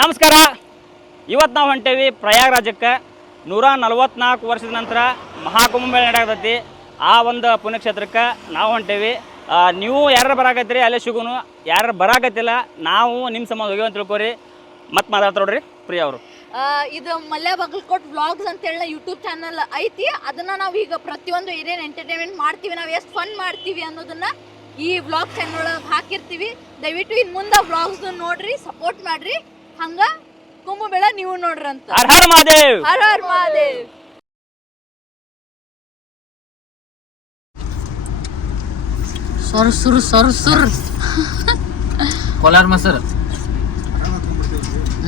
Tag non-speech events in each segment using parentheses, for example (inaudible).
ನಮಸ್ಕಾರ. ಇವತ್ತು ನಾವು ಹೊಂಟೇವಿ ಪ್ರಯಾಗರಾಜಕ್ಕೆ ನೂರ ನಲವತ್ನಾಲ್ಕು ವರ್ಷದ ನಂತರ ಮಹಾಕುಂಭಮೇಳ ನಡೆಯತೈತಿ. ಆ ಒಂದು ಪುಣ್ಯಕ್ಷೇತ್ರಕ್ಕೆ ನಾವು ಹೊಂಟೇವಿ. ನೀವು ಯಾರು ಬರಾಕತ್ತೀರಿ? ಅಲ್ಲೇ ಸಿಗುನು. ಯಾರು ಬರಾಕತ್ತಿಲ್ಲ, ನಾವು ನಿಮ್ಮ ಸಂಬಂಧ ಹೋಗಿ ಅಂತ ತಿಳ್ಕೊರಿ. ಮತ್ತೆ ಮಾತಾಡ್ತಾಡ್ರಿ ಪ್ರಿಯ ಅವರು. ಇದು ಮಲ್ಯ ಬಗಲ್ಕೋಟ್ ವ್ಲಾಗ್ಸ್ ಅಂತ ಹೇಳಿ ಯೂಟ್ಯೂಬ್ ಚಾನಲ್ ಐತಿ. ಅದನ್ನ ನಾವು ಈಗ ಪ್ರತಿಯೊಂದು ಏನೇನು ಎಂಟರ್ಟೈನ್ಮೆಂಟ್ ಮಾಡ್ತೀವಿ, ನಾವು ಎಷ್ಟು ಫನ್ ಮಾಡ್ತೀವಿ ಅನ್ನೋದನ್ನ ಈ ವ್ಲಾಗ್ ಚಾನಲ್ ಒಳಗೆ ಹಾಕಿರ್ತೀವಿ. ದಯವಿಟ್ಟು ಇನ್ನು ಮುಂದೆ ವ್ಲಾಗ್ಸ್ ನೋಡ್ರಿ ಸಪೋರ್ಟ್ ಮಾಡ್ರಿ. ಹಂಗ? ಕುಂಭಮೇಳ ನೀವು ನೋಡ್ರಂತ. ಹರ ಹರ ಮಹಾದೇವ್. ಹರ ಹರ ಮಹಾದೇವ್. ಸೊರ್ ಸುರ್ ಸೊರ್ ಸುರ್. ಕೋಲಾರ ಮೊಸರು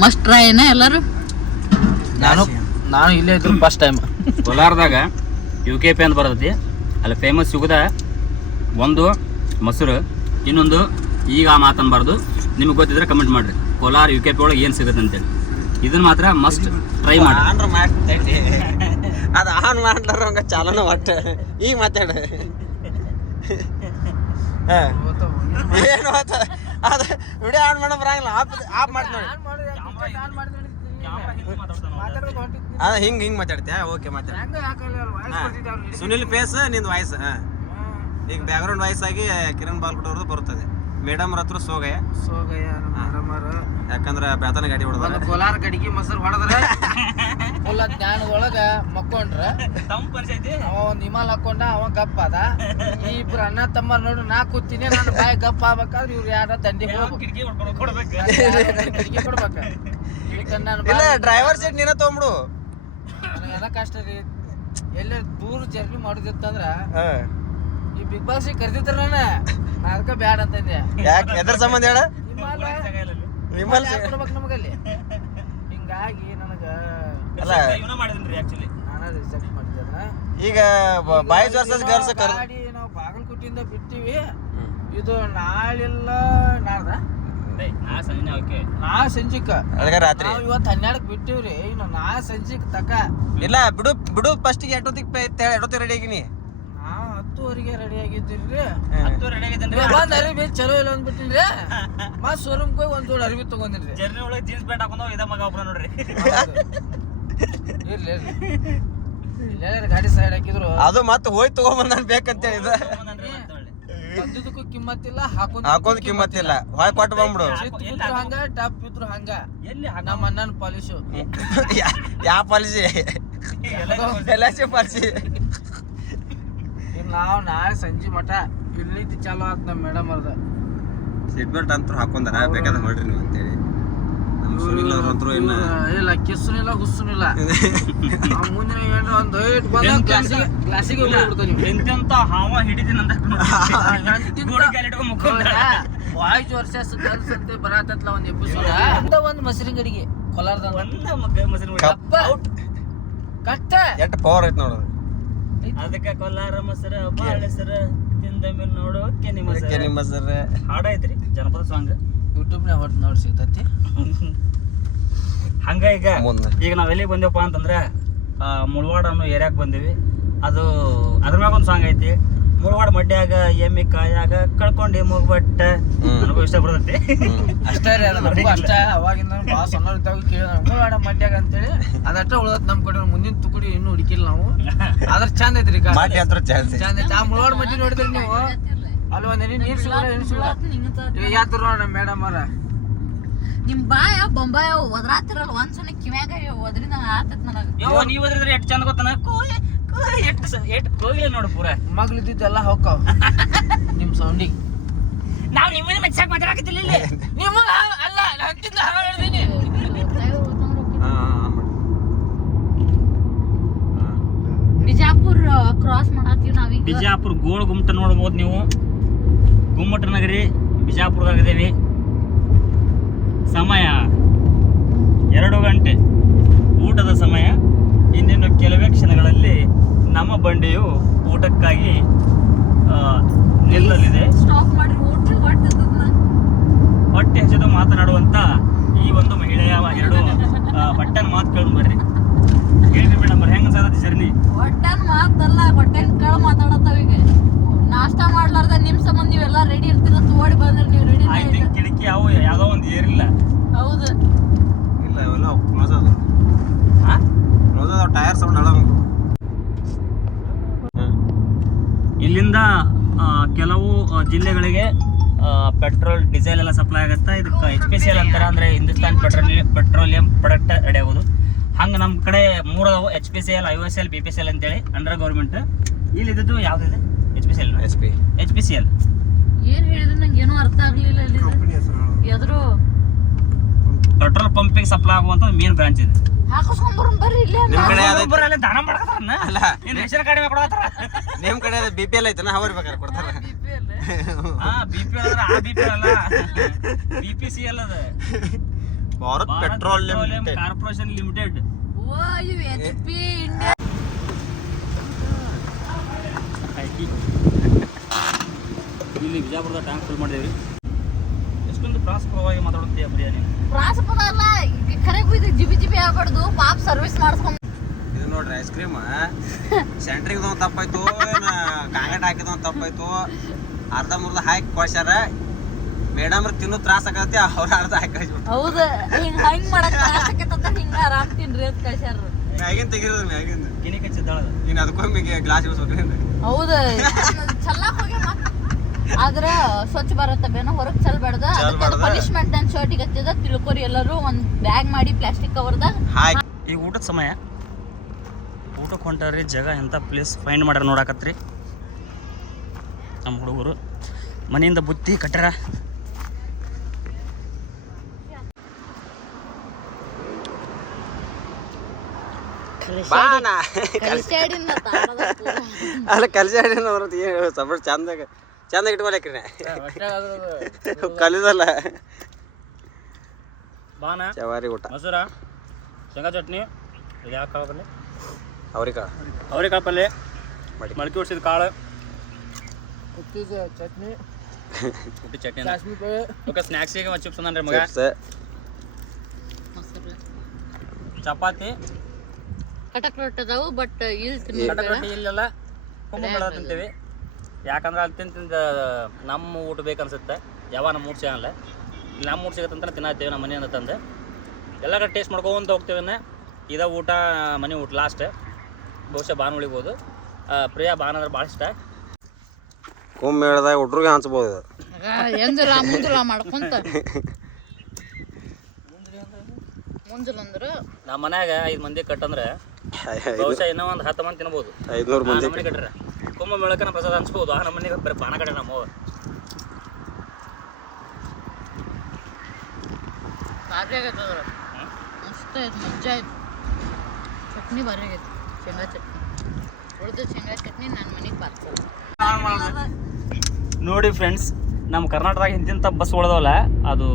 ಮಸ್ಟ್ ಟ್ರೈ ಏನ ಎಲ್ಲರೂ? ನಾನು ನಾನು ಇಲ್ಲೇ ಇದ್ರು ಫಸ್ಟ್ ಟೈಮ್ ಕೋಲಾರದಾಗ ಯು ಕೆ ಪಿ ಅಂತ ಬರ್ತೈತಿ. ಅಲ್ಲಿ ಫೇಮಸ್ ಸಿಗುದ ಒಂದು ಮೊಸರು ಇನ್ನೊಂದು ಈಗ ಆ ಮಾತನ್ಬಾರ್ದು. ನಿಮಗೆ ಗೊತ್ತಿದ್ರೆ ಕಮೆಂಟ್ ಮಾಡಿರಿ. ಕೋಲಾರ ಯು ಕೆ ಪಿ ಒಳಗೆ ಏನು ಸಿಗುತ್ತೆ ಅಂತೇಳಿ. ಇದನ್ನ ಮಾತ್ರ ಮಸ್ಟ್ ಟ್ರೈ ಮಾಡಿ. ಆನ್ರ ಮಾಡ್ತೈತಿ ಅದು ಆನ್ ಮಾಡ್ಲಾರ ಹಂಗ ಚಾಲನ ಒಟ್ಟ. ಈಗ ಮಾತಾಡ. ಏನು ಮಾತ? ಅದು ವಿಡಿಯೋ ಆನ್ ಮಾಡೋ ಬರಂಗಿಲ್ಲ. ಆಪ್ ಆಫ್ ಮಾಡ್ತೀನಿ ಅದ ಹಿಂಗ್ ಹಿಂಗ್ ಮಾತಾಡ್ತೀಯ? ಓಕೆ ಮಾತಾಡ. ಸುನಿಲ್ ಫೇಸ್ ನಿಂದು ವಾಯ್ಸ್ ಈಗ ಬ್ಯಾಕ್ಗ್ರೌಂಡ್ ವಾಯ್ಸ್ ಆಗಿ ಕಿರಣ್ ಬಾಲ್ಕುಟ್ ಅವ್ರದ್ದು ಬರುತ್ತದೆ ಮೇಡಮ್ ಹತ್ರ ಸೋಗಯ್ಯ ಸೋಗಯ್ಯ ನಮ್ಮ ಆರಾಮಾರ ಯಾಕಂದ್ರ ಬ್ಯಾತನ ಗಾಡಿ ಹೊಡೆದ ಕೋಲಾರ ಗಡಿಗೆ ಮೊಸರು ಹೊಡೆದ್ರ. ಜ್ಞಾನ ಜ್ಞಾನದೊಳಗ ಮಕ್ಕೊಂಡ್ರ. ಅವ ಒಂದ್ ಹಿಮಾಲ್ ಹಾಕೊಂಡ ಅವ ಗಪ್ಪ ಅದ. ಈ ಇಬ್ರು ಅಣ್ಣ ತಮ್ಮ ನೋಡು ನಾ ಕೂತೀನಿ ನನ್ನ ಬಾಯಿ ಗಪ್ಪ ಆಗ್ಬೇಕಾದ್ರೆ ಇವ್ರು ಯಾರ ದಂಡಿ ಕಿಟಕಿ ಕೊಡ್ಬೇಕ. ಇಲ್ಲ ಡ್ರೈವರ್ ಸೀಟ್ ನೀನ ತೊಗೊಂಬಿಡು ನನಗೆ ಅದ ಕಷ್ಟ ರೀ. ಎಲ್ಲ ದೂರ ಜರ್ನಿ ಮಾಡುದಿತ್ತಂದ್ರ ಹಾ. ಈ ಬಿಗ್ ಬಾಸ್ ಕರ್ದಿದ್ರ ನಾನು. ಅದಕ್ಕ ಬ್ಯಾಡ ಅಂತಂದೆ ಯಾಕೆ? ಎದ್ರ ಸಂಬಂಧ ಹೇಳ? ವಿಮಲ್ ಕೊಡ್ಬೇಕು ನಮಗಲ್ಲಿ? ಹಿಂಗಾಗಿ ನನಗ ಅಲ್ಲ. ನಾನು ರಿಜೆಕ್ಟ್ ಮಾಡಿದ್ದೆ ಈಗ ಬಾಯ್ಸ್ ವರ್ಸಸ್ ಗರ್ಲ್ಸ್ ಕರ್ ಗಾಡಿ ನಾವು ಬಾಗಲಕೋಟೆಯಿಂದ ಬಿಟ್ಟಿವಿ. ಇದು ನಾಳೆಲ್ಲ ನಾಡ್ದ? ನಾ ಸಂಜಿಕ. ಅದಕ್ಕೆ ರಾತ್ರಿ. ನಾವ್ ಇವತ್ತು ಹನ್ನೆರಡಕ್ಕೆ ಬಿಟ್ಟಿವ್ರಿ. ಇನ್ನು ನಾ ಸಂಜಿಕ್ ತಕ. ಇಲ್ಲ ಬಿಡು ಬಿಡು ಫಸ್ಟ್ ಎಷ್ಟೊತ್ತಿಗೆ ಎಷ್ಟೊತ್ತಿಗೆ ರೆಡಿ ಆಗಿನಿ? ಹತ್ತುವರೆಗೆ ರೆಡಿ ಆಗಿದ್ದೀರಿ? ಹಾ. ಬಂದ್ ಅರಿವಿ ಚಲೋ ಇಲ್ಲ ಅಂದ್ಬಿಟ್ಟಿನ್ರಿ? ಮತ್ ಶೋರೂಮ್ ಹೋಗಿ ಒಂದ್ ಜೋಡಿ ಅರಿವಿ ತಗೊಂಡಿನ್ರಿ. ಜರ್ನಿ ಒಳಗೆ ಜೀನ್ಸ್ ಪ್ಯಾಂಟ್ ಹಾಕೊಂಡು ಇದ ಮಗ ಒಬ್ಬನ ನೋಡ್ರಿ. ಇರ್ಲಿ ಇರ್ಲಿ. ಇಲ್ಲೆಲ್ಲ ಗಾಡಿ ಸೈಡ್ ಹಾಕಿದ್ರು. ಅದು ಮತ್ತೆ ಹೋಯ್ ತಗೊಂಬಂದ್ ಬೇಕಂತ ಹೇಳಿದ ತಂದಿದ್ದಕ್ಕೂ ಕಿಮ್ಮತ್ತಿಲ್ಲ ಹಾಕೊಂಡ್ ಹಾಕೊಂದ್ ಕಿಮ್ಮತ್ತಿಲ್ಲ. ಹೊಯ್ ಕೊಟ್ಟು ಬಂದ್ಬಿಡು. ಇದ್ರು ಹಂಗ ಟಪ್ ಇದ್ರು ಹಂಗ. ಎಲ್ಲಿ ನಮ್ಮ ಅಣ್ಣನ ಪಾಲಿಶು. ಯಾವ ಪಾಲಿಸಿ ಎಲ್ಲಾ ಪಾಲಿಸಿ ಈಗ ನಾವು ನಾಳೆ ಸಂಜೆ ಮಠ ಇಲ್ಲಿ ಚಾಲೋ ಆತ್ ನಮ್ಮ ಮೇಡಮ್ ಅವ್ರದ. ಸೀಟ್ ಬೆಲ್ಟ್ ಅಂತೂ ಹಾಕೊಂಡಾರ? ಬೇಕಾದ್ರೆ ಹೊರಡ್ರಿ ನೀವು ಅಂತೇಳಿ. ನಮ್ ಸುನಿಲ್ ಅವ್ರ ಇಲ್ಲ ಕಿಸ್ಸುನಿಲ್ಲ (laughs) ಮುಂದಿನ ಒಂದ್ ಬಂದ ಹೋಗ್ಬಿಡ್ತಾನೆ ನೀವು ಎಂತೆಂತ ಹಾವ ಹಿಡಿದಿನಂತ (laughs) ವಾಯ್ಸ್ ವರ್ಷ ಕಲ್ಸಂತೆ ಬರತ್ತಲ್ಲ ಒಂದ್ ಎಪಿಸೋಡ್ ಅಂತ ಒಂದ್ ಮಸರಿನ ಗಡಿಗೆ ಕೊಲಾರ್ದ ಒಂದ ಮಸರಿನ ಗಡಿಗೆ ಕಟ್ಟ ಎಷ್ಟು ಪವರ್ ಐತ್ ನೋಡೋದು ಅದಕ್ಕ ಕೊಲ್ಲಾರ ಮೊಸರ ಬಾಳ ಹೆಸರ ತಿಂದ ಮೇಲೆ ನೋಡು ಕೆನಿ ಮೊಸರ. ಸರ್ ಹಾಡ ಐತ್ರಿ ಜನಪದ ಸಾಂಗ್. ಯೂಟ್ಯೂಬ್ನಾಗ ಹೊಟ್ಟು ನೋಡಿ ಸಿಗ್ತತಿ. (laughs) ಹಂಗ ಈಗ ಈಗ ನಾವ್ ಎಲ್ಲಿ ಬಂದೇವಪ್ಪ ಅಂತಂದ್ರೆ ಆ, ಮುಳವಾಡ ಅನ್ನೋ ಏರಿಯಾಕ್ ಬಂದೀವಿ. ಅದು ಅದ್ರ ಮ್ಯಾಗ ಒಂದು ಸಾಂಗ್ ಐತಿ. ಮುಳವಾಡ ಮಡ್ಯಾಗ ಎಮ್ಮಿ ಕಾಯಾಗ ಕಳ್ಕೊಂಡು ಮುಗ್ಬಟ್ಟ. ನನಗೂ ಇಷ್ಟ ಬರ್ತೈತಿ. ಅಷ್ಟೇ ರೀ ಅದು ನಮಗೂ ಅಷ್ಟ. ಅವಾಗಿಂದ ಭಾಳ ಸಣ್ಣ ಇದ್ದಾಗ ಕೇಳಿ ಬೇಡ ಮಡ್ಯಾಗ ಅಂತೇಳಿ. ಅದಷ್ಟ ಉಳ್ದತ್ ನಮ್ ಕಡೆ ಮುಂದಿನ ತುಕಡಿ ಇನ್ನೂ ಹುಡುಕಿಲ್ಲ ನಾವು. ಅದ್ರ ಚಂದ ಐತ್ರಿ ಚಂದ ಐತಿ ಆ ಮುಳವಾಡ ಮಡ್ಡಿ ನೋಡಿದ್ರಿ ನೀವು? ಅಲ್ಲಿ ಒಂದ್ ಎಣ್ಣೆ ನೀರ್ ಸಿಗಲ್ಲ ಏನು ಸಿಗಲ್ಲ ಯಾತ್ರ ನೋಡ ಮೇಡಮ್ ಅವ್ರ. ನಿಮ್ ಬಾಯ ಬೊಂಬಾಯ ಒದ್ರಾತಿರಲ್ಲ ಒಂದ್ಸಲ ಕಿವ್ಯಾಗ ಒದ್ರಿಂದ ಆತತ್ ನನಗ. ಯೋ ನೀವ್ ಒದ್ರಿದ್ರೆ ಎಷ್ಟು ಚಂದ ಗೊತ್ತನ? ಕೋಳಿ ಎಷ್ಟು ಎಷ್ಟು ಕೋಗಿಲೆ ನೋಡು ಪೂರ. ಮಗ್ಳು ಇದ್ದಿದ್ದೆಲ್ಲ ಹೋಗ್ತಾವ (laughs) ನಿಮ್ ಸೌಂಡಿಗೆ ನಾವ್ ನಿಮ್ಮನೆ ಮೆಚ್ಚಾಕ್ ಮಾತಾಡಕತ್ತಿಲ್ಲ ಇಲ್ಲಿ. (laughs) ನಿಮ್ಮ ಅಲ್ಲ ಹಂತಿಂದ ಹಾಳು ಹೇಳ್ದೀನಿ ಬಿಜಾಪುರ ಕ್ರಾಸ್ ಮಾಡತ್ತೀವಿ ನಾವೀಗ. ಬಿಜಾಪುರ ಗೋಳ್ ಗುಮ್ಮಟ ನೋಡ್ಬೋದು ನೀವು. ಗುಮ್ಮಟ ನಗರಿ ಬಿಜಾಪುರದಾಗ ಇದೇವಿ ಸಮಯ ಎರಡು ಗಂಟೆ. ಊಟದ ಸಮಯ. ಇನ್ನಿನ್ನು ಕೆಲವೇ ಕ್ಷಣಗಳಲ್ಲಿ ನಮ್ಮ ಬಂಡಿಯು ಊಟಕ್ಕಾಗಿ ನಿಲ್ಲಲಿದೆ. ಹೊಟ್ಟೆ ಹಸಿದು ಮಾತನಾಡುವಂತ ಈ ಒಂದು ಮಹಿಳೆಯ ಎರಡು ಬಟ್ಟನ್ ಮಾತು ಕೇಳ್ ಬರ್ರಿ. ಹೇಳ್ರಿ ಮೇಡಮ್ ಅವ್ರ ಹೆಂಗ ಸರ್ ಜರ್ನಿ? ಬಟ್ಟನ್ ಮಾತಲ್ಲ ಬಟ್ಟೆನ್ ಕೇಳ ಮಾತಾಡತ್ತಾವ ಈಗ. ನಾಷ್ಟ ಮಾಡ್ಲಾರ್ದ ನಿಮ್ ಸಂಬಂಧ ನೀವೆಲ್ಲ ರೆಡಿ ಇರ್ತೀರ ತೋಡಿ ಬಂದ್ರೆ ನೀವು ರೆಡಿ ಐ ಥಿಂಕ್ ಅವು ಯಾವ್ದೋ ಒಂದು ಏರಿಲ್ಲ. ಹೌದು. ಇಲ್ಲ ಇವೆಲ್ಲ ಕ್ಲೋಸ್ ಹಾ ಕ್ಲೋಸ್ ಟೈರ್ ಸೌಂಡ್ ಇಲ್ಲಿಂದ ಕೆಲವು ಜಿಲ್ಲೆಗಳಿಗೆ ಪೆಟ್ರೋಲ್ ಡೀಸೆಲ್ ಎಲ್ಲ ಸಪ್ಲೈ ಆಗುತ್ತೆ? ಇದಕ್ಕೆ ಎಚ್ ಪಿ ಸಿ ಎಲ್ ಅಂತಾರೆ ಅಂದರೆ Hindustan petroleum petroleum product ready ಆಗೋದು ಹಂಗೆ ನಮ್ಮ ಕಡೆ ಮೂರು ಅದಾವು H P C L I S L B P C L ಅಂತೇಳಿ ಅಂಡರ್ ಗೌರ್ಮೆಂಟ್. ಇಲ್ಲಿ ಇದ್ದದ್ದು ಯಾವುದಿದೆ? H P C L H P. H P C L. ಏನು ಹೇಳಿದ್ರೆ ನಂಗೆ ಏನೂ ಅರ್ಥ ಆಗಲಿಲ್ಲ ಇಲ್ಲಿ ಎದ್ರು ಪೆಟ್ರೋಲ್ ಪಂಪಿಗೆ ಸಪ್ಲೈ ಆಗುವಂಥದ್ದು ಮೇನ್ ಬ್ರಾಂಚ್ ಇದೆ. ಬರ್ರಿ ಇಲ್ಲೇ ನಿಮ್ ಕಡೆ ಒಬ್ಬರು ಅಲ್ಲೇ ದಾನ ಮಾಡ್ಕೊತಾರನ್ನ ಅಲ್ಲ. ನಿಮ್ಮ ರೇಷನ್ ಕಡಿಮೆ ಕೊಡತ್ತಾರ ನಿಮ್ ಕಡೆ ಬಿ ಪಿ ಎಲ್ ಐತನ ಅವ್ರ ಬೇಕಾದ್ರೆ ಕೊಡ್ತಾರ. ಹಾ ಬಿ ಪಿ ಎಲ್ ಆ ಬಿ ಪಿ ಅಲ್ಲ. ಬಿ ಪಿ ಸಿ ಎಲ್ ಅದ. Bharat petroleum corporation limited. ಓ ಯು ಎಚ್ ಪಿ ಇಂಡಿಯಾ. ಇಲ್ಲಿ ಬಿಜಾಪುರದ ಟ್ಯಾಂಕ್ ಫುಲ್ ಮಾಡಿದೇವ್ರಿ ಎಷ್ಟೊಂದು ಪ್ರಾಸ್ಪರವಾಗಿ ಮಾತಾಡುತ್ತೀಯ ಪ್ರಿಯ ನೀನು? ಅಲ್ಲ ಕರೆಗೂ ಇದು ಜಿಬಿ ಜಿಬಿ ಆಗ್ಬಾರ್ದು ಪಾಪ ಸರ್ವಿಸ್ ಮಾಡಿಸ್ಕೊಂಡು ಇದು ನೋಡ್ರಿ ಐಸ್ ಕ್ರೀಮ್ ಸೆಂಟ್ರಿಗೆ ಒಂದು ತಪ್ಪಾಯ್ತು ಏನ ಕಾಂಗಟ್ ಹಾಕಿದ ಒಂದು ತಪ್ಪಾಯ್ತು. ಅರ್ಧ ಮುರ್ಧ ಹಾಕಿ ಕೊಡ್ಸ್ಯಾರ ಮೇಡಮ್ ತಿನ್ನು ತ್ರಾಸ ಆಗತ್ತೆ ಅವ್ರ ಅರ್ಧ ಹಾಕಿ ಕಳ್ಸ್ಬಿಟ್ರು. ಹೌದ ಹಿಂಗ್ ಹಂಗ್ ಮಾಡಕ್ ಆಸಕ್ಕೆತ್ತ ಹಿಂಗ ಆರಾಮ್ ತಿನ್ರಿ ಅಂತ ಕಳ್ಸ್ಯಾರ. ಮ್ಯಾಗಿನ್ ತೆಗಿರೋದು ಮ್ಯಾಗಿಂದ. ಕಿನಿ ಕಚ್ಚಿದ್ದಾಳ ನೀನ್ ಅದಕ್ಕೊಮ್ಮೆ ಗ್ಲಾಸ್ ಇಳಿಸ್ಬೇಕ್ರಿ ಹೌದ ಚಲ್ಲಾಕ್ ಹೋಗಿ ಆದ್ರ ಸ್ವಚ್ಛ ಭಾರತ್ ಅಭಿಯಾನ ಹೊರಗ್ ಚಲ್ಬಾರ್ದ. ಪನಿಶ್ಮೆಂಟ್ ಪನಿಷ್ಮೆಂಟ್ ಶರ್ಟ್ ಶರ್ಟಿಗೆ ಹತ್ತಿದ ತಿಳ್ಕೊರಿ ಎಲ್ಲರೂ ಒಂದ್ ಬ್ಯಾಗ್ ಮಾಡಿ ಪ್ಲಾಸ್ಟಿಕ್ ಕವರ್ದಾಗ ಹಾಕಿ ಈ ಊಟದ ಸಮಯ. ಊಟಕ್ಕೆ ಹೊಂಟಾರಿ ಜಾಗ ಎಂಥ ಪ್ಲೇಸ್ ಫೈಂಡ್ ಮಾಡ್ಯಾರ ನೋಡಾಕತ್ರಿ. ನಮ್ಮ ಹುಡುಗರು. ಮನೆಯಿಂದ ಬುತ್ತಿ ಕಟ್ಟಾರ. ಅಲ್ಲ ಕಲ್ಸಾಡಿನ ಬರುತ್ತೆ ಏನು ಚಂದಾಗ. ಚಂದ ಇಟ್ಕೊಳಕ್ರಿ ಕಲಿದಲ್ಲ ಬಾನ ಚವಾರಿ ಊಟ ಮೊಸರ ಶೇಂಗಾ ಚಟ್ನಿ ಇದು ಯಾವ ಕಾಳು ಪಲ್ಯ ಅವ್ರಿಗ ಅವ್ರೆಕಾಳು ಪಲ್ಯ ಮಡಿಕೆ. ಮೊಳಕೆ ಹೊಡ್ಸಿದ ಕಾಳು ಚಟ್ನಿ ಉಟ್ಟಿ ಚಟ್ನಿ ಕಾಶ್ಮೀರ್ ಪಲ್ಯ ಓಕೆ ಸ್ನ್ಯಾಕ್ಸಿಗೆ ಒಂದು ಚಿಪ್ಸ್ ಅಂದ್ರೆ ಮಗ ಚಿಪ್ಸ್ ಮೊಸರು. ಚಪಾತಿ ಕಟಕ್ ರೊಟ್ಟಿ ಅದಾವು ಬಟ್ ಇಲ್ಲಿ ಕಟಕ್ ತಿನ್ಬೇಡ ರೊಟ್ಟಿ ಇಲ್ಲೆಲ್ಲ ಕುಂಬಳ ತಿಂತೀವಿ ಯಾಕಂದ್ರೆ ಅಲ್ಲಿ ತಿಂದು ತಿಂದ ನಮ್ಮ ಊಟ ಬೇಕನ್ಸುತ್ತೆ. ಯಾವ ನಮ್ಮ ಊಟ ಸಿಗಲ್ಲ. ಇಲ್ಲಿ ನಮ್ಮ ಊಟ ಸಿಗತ್ತಂತ ತಿನ್ನತ್ತೇವೆ ನಮ್ಮ ಮನೆಯಿಂದ ತಂದು. ಎಲ್ಲ ಕಡೆ ಟೇಸ್ಟ್ ಮಾಡ್ಕೊಂತ ಹೋಗ್ತೇವೆ. ಇದ ಊಟ ಮನೆ ಊಟ ಲಾಸ್ಟ್ ಬಹುಶಃ ಬಾನ್ ಉಳಿಬೋದು. ಪ್ರಿಯ ಬಾನ್ ಅಂದ್ರೆ ಭಾಳ ಇಷ್ಟ. ಕುಂಭಮೇಳದಾಗ ಹುಡ್ರಿಗೆ ಹಂಚ್ಬೋದು ಇದು. ಎಂದಿಲ್ಲ ಮುಂದಿಲ್ಲ ಮಾಡ್ಕೊಂತ ಮುಂಜಲ್ ಅಂದ್ರ. ನಮ್ಮ ಮನ್ಯಾಗ ಐದು ಮಂದಿ ಕಟ್ಟಂದ್ರೆ ಬಹುಶಃ ಇನ್ನೂ ಒಂದು ಹತ್ತು ಮಂದಿ ತಿನ್ಬೋದು. ಐದ್ನೂರು ಮಂದಿ ನಮ್ಮನೆ ಕಟ್ರೆ ಕುಂಭ ಮೇಳಕನ ಪ್ರಸಾದ ಅನ್ಸ್ಬೋದು ಆ ನಮ್ಮನೆಗೆ ಬರೀ ಪಾನ ಕಡೆ ನಮ್ಮ ಭಾರಿ ಆಗೈತೆ ಅದ್ರ ಮಸ್ತ್ ಮಜ್ಜಾ ಚಟ್ನಿ ಭಾರಿ ಆಗೈತೆ ಶೇಂಗಾ ಚಟ್ನಿ. ಉಳಿದ ಶೇಂಗಾ ಚಟ್ನಿ ನನ್ನ ಮನೆಗೆ ಪಾರ್ಸಲ್ ನೋಡಿ ಫ್ರೆಂಡ್ಸ್ ನಮ್ಮ ಕರ್ನಾಟಕದಾಗ ಇಂತಿಂಥ ಬಸ್ ಉಳ್ದವಲ್ಲ ಅದು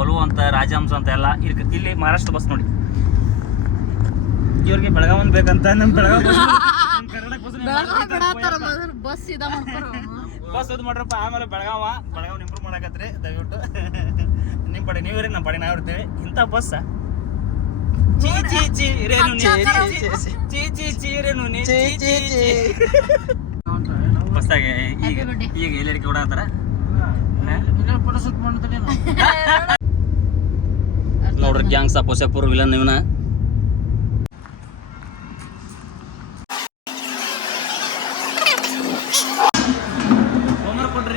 ಒಲು ಅಂತ ರಾಜಹಂಸ ಅಂತ ಎಲ್ಲ ಇಲ್ಲಿ ಇಲ್ಲಿ ಮಹಾರಾಷ್ಟ್ರ ಬಸ್ ನೋಡಿ. ಇವ್ರಿಗೆ ಬೆಳಗಾವ್ ಬೇಕಂತ ನಮ್ಮ ಬೆಳಗಾವ್ ಬಸ್ ಇದ ಬಸ್ ಅದು ಮಾಡ್ರಪ್ಪ ಆಮೇಲೆ ಬೆಳಗಾವ ಬೆಳಗಾವ್ ಇಂಪ್ರೂವ್ ಮಾಡಕತ್ರಿ ದಯವಿಟ್ಟು ನಿಮ್ಮ ಪಡೆ ನೀವ್ರಿ ನಮ್ಮ ಪಡೆ ನಾವು ಇರ್ತೀವಿ ಇಂಥ ಬಸ್ ಚೀ ಚೀ ಚೀ ರೇನು ನೀ ಚೀ ಚೀ ಚೀ ರೇನು ನೀ ಚೀ ಚೀ ಚೀ ಬಸ್ಸಾಗೆ ಈಗ ಈಗ ಎಲ್ಲರಿಗೆ ಓಡಾಡ್ತಾರ ನೋಡ್ರಿ ಗ್ಯಾಂಗ್ಸ್ ಪೊಸೆಪುರ್ ವಿಲನ್ ಇವನ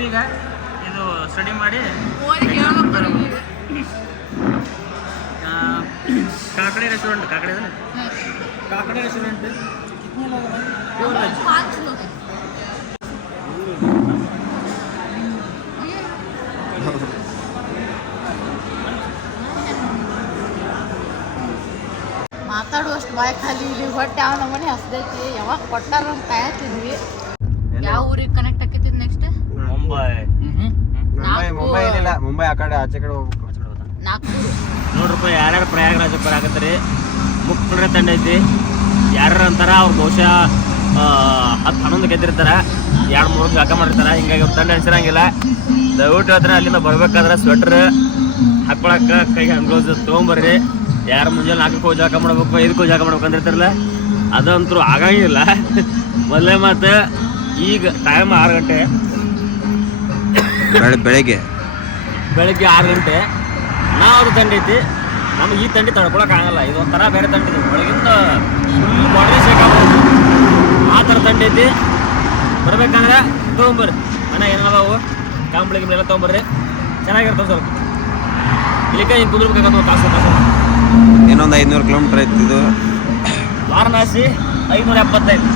ಈಗ ಇದು ಸ್ಟಡಿ ಮಾಡಿ ಕಾಕಡೆ ರೆಸ್ಟೋರೆಂಟ್ ಕಾಕಡೆ? ಕಾಕಡೆ ರೆಸ್ಟೋರೆಂಟ್ ಮಾತಾಡುವಷ್ಟು ಬಾಯ್ ಖಾಲಿ ಇಲ್ಲಿ ಹೊಟ್ಟೆ ಯಾವ ನಮ್ಮನೆ ಹಸ್ದೈತಿ ಯಾವಾಗ ಕೊಟ್ಟಾರ ಅಂತ ಕಾಯತ್ತಿದ್ವಿ ಯಾವ ಊರಿಗೆ ಕನೆಕ್ಟ್ ಆಕೈತಿ ನೆಕ್ಸ್ಟ್ ಮುಂಬೈ ಮುಂಬೈ ಮುಂಬೈ ಆ ಕಡೆ ಆಚೆ ಕಡೆ ಹೋಗ್ಬೇಕು. ನಾಗ್ಪುರ್. ನೋಡ್ರಪ್ಪ ಯಾರ್ಯಾರು ಪ್ರಯಾಗರಾಜ ಆಗತ್ತರಿ? ಮುಕ್ತರ ತಂಡ ಐತಿ. ಯಾರ್ಯಾರು ಅಂತಾರ ಅವ್ರು ಬಹುಶಃ ಹತ್ತು ಹನ್ನೊಂದು ಗೆದ್ದಿರ್ತಾರ. ಎರಡು ಮೂರು ಜಾಕ ಮಾಡಿರ್ತಾರ. ಹಿಂಗಾಗಿ ಅವ್ರ ತಂಡ ಹೆಸರಂಗಿಲ್ಲ. ದಯವಿಟ್ಟು ಹತ್ರ ಅಲ್ಲಿಂದ ಬರ್ಬೇಕಾದ್ರೆ ಸ್ವೆಟ್ರ್ ಹಾಕೊಳಕ್ಕ ಕೈಗೆ ಗ್ಲೌಸ್ ತೊಗೊಂಬರ್ರಿ. ಯಾರು ಮುಂಜಾನೆ ನಾಲ್ಕಕ್ಕೂ ಜಾಕ ಜಾಗ ಮಾಡ್ಬೇಕು ಐದಕ್ಕೂ ಜಾಗ ಮಾಡ್ಬೇಕು ಅಂದಿರ್ತಾರಲ್ಲ ಅದಂತೂ ಆಗಂಗಿಲ್ಲ ಮೊದಲೇ ಮತ್ತೆ ಈಗ ಟೈಮ್ ಆರು ಗಂಟೆ. ಬೆಳಿಗ್ಗೆ. ಬೆಳಗ್ಗೆ ಆರು ಗಂಟೆ ನಾವು ತಂಡ ಐತಿ. ನಮ್ಗೆ ಈ ತಂಡಿ ತಡ್ಕೊಳಕ್ಕಾಗಲ್ಲ ಇದು ಒಂಥರ ಬೇರೆ ತಂಡಿ ಇದೆ. ಒಳಗಿಂದ ಫುಲ್ ಬಾಡ್ರಿ ಶೇಕ್ ಆ ಥರ ತಂಡಿ ಐತಿ. ಬರ್ಬೇಕಂದ್ರೆ ತೊಗೊಂಬರ್ರಿ. ಮನೆ ಏನದಾವು ಕಾಂಬಳಿ ಗಿಂಬಳಿ ಎಲ್ಲ ತೊಗೊಂಬರ್ರಿ. ಚೆನ್ನಾಗಿರ್ತದೆ ಸ್ವಲ್ಪ. ಇಲ್ಲಿಗೆ ಹಿಂಗೆ ಕುದುರ್ಬೇಕಾಗತ್ತ ಕಾಸು ಕಾಸು. ಇನ್ನೊಂದು ಐನೂರು ಕಿಲೋಮೀಟ್ರ್ ಐತಿ ಇದು. ವಾರಣಾಸಿ ಐನೂರ ಎಪ್ಪತ್ತೈದು.